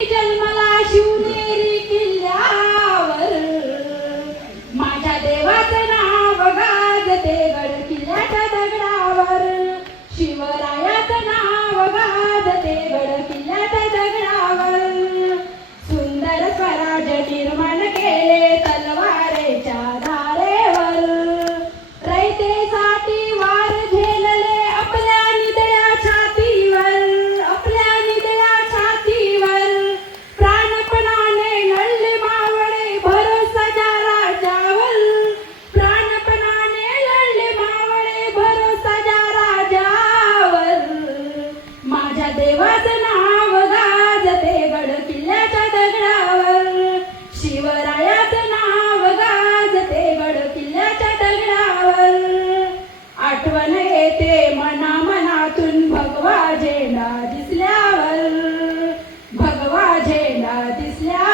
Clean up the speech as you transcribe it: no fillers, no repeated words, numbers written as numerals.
जन्मला शिवनेरी किल्ल्यावर माझ्या देवाचं नाव गाजते गड किल्ल्याच्या दगडावर. शिवरायाचं नाव गाजते गड किल्ल्याच्या दगडावर. सुंदर स्वराज निर्माण केले तलवारेच्या धारेवर. रयतेसाठी वार झेलले आपल्या निधड्या छातीवर. आपल्या निधड्या छातीवर प्राणपणाने लढले मावळे भरोसा ज्या राजावर. प्राणपणाने लढले मावळे भरोसा ज्या राजावर. माझ्या देवाचं नाव गाजते गड किल्ल्याच्या दगडावर. शिवरायाचं नाव गाजते गड किल्ल्याच्या दगडावर. आठवण येते मना मनातून भगवा झेंडा दिसल्यावर. भगवा झेंडा दिसल्या